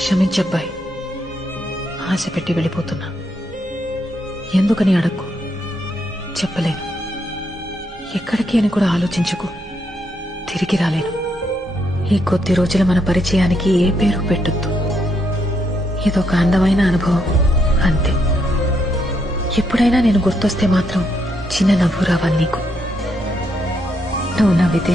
క్షమించబ్బాయి, ఆశ పెట్టి వెళ్ళిపోతున్నా. ఎందుకని అడక్కు, చెప్పలేను. ఎక్కడికి అని కూడా ఆలోచించుకు, తిరిగి రాలేను. ఈ కొద్ది రోజుల మన పరిచయానికి ఏ పేరు పెట్టొద్దు. ఇదొక అందమైన అనుభవం అంతే. ఎప్పుడైనా నేను గుర్తొస్తే మాత్రం చిన్న నవ్వు రావాలి నీకు. నువ్వు నవ్వితే